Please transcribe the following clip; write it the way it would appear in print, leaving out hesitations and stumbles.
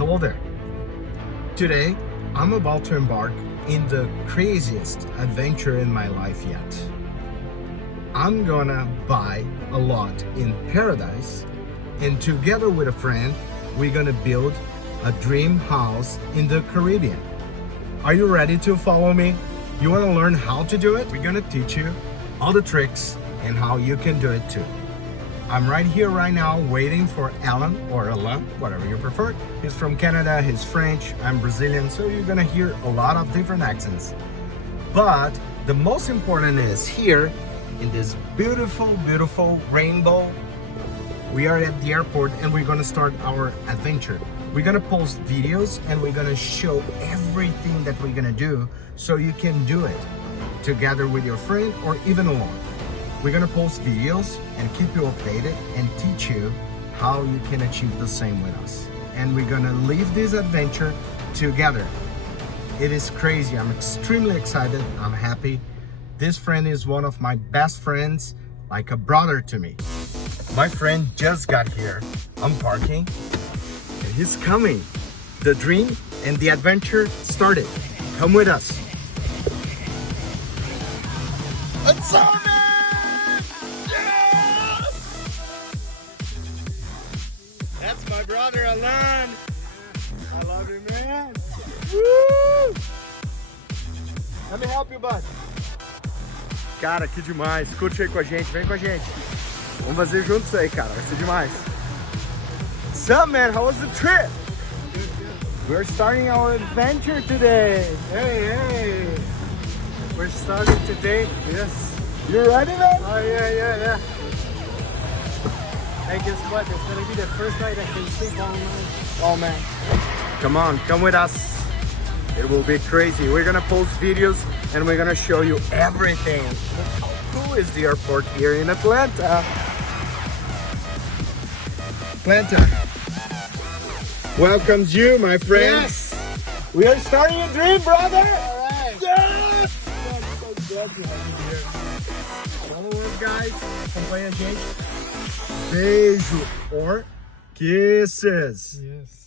Hello there. Today, I'm about to embark in the craziest adventure in my life yet. I'm gonna buy a lot in paradise, and together with a friend, we're gonna build a dream house in the Caribbean. Are you ready to follow me? You wanna learn how to do it? We're gonna teach you all the tricks and how you can do it too. I'm right here right now waiting for Alain or Alain, whatever you prefer. He's from Canada, he's French, I'm Brazilian, so you're gonna hear a lot of different accents. But the most important is here in this beautiful, beautiful rainbow. We are at the airport and we're gonna start our adventure. We're gonna post videos and we're gonna show everything that we're gonna do so you can do it together with your friend or even alone. We're gonna post videos and keep you updated and teach you how you can achieve the same with us. And we're gonna live this adventure together. It is crazy. I'm extremely excited. I'm happy. This friend is one of my best friends, like a brother to me. My friend just got here. I'm parking and he's coming. The dream and the adventure started. Come with us. What's up, man? Yeah! That's my brother, Alain. I love you, man. Woo! Let me help you, bud. Cara, que demais. Curte aí com a gente, vem com a gente. Vamos fazer juntos isso aí, cara. Vai ser demais. What's up, man? How was the trip? We're starting our adventure today. Hey. We're starting today. Yes. You ready, man? Oh, yeah. Hey, guess what? It's gonna be the first night I can sleep all night. Oh, man. Come on, come with us. It will be crazy. We're gonna post videos and we're gonna show you everything. How cool is the airport here in Atlanta? Atlanta welcomes you, my friend. Yes! We are starting a dream, brother! Alright! Yes! I'm so glad to have you here. Follow us, guys. Acompanha a gente. Beijo or kisses. Yes.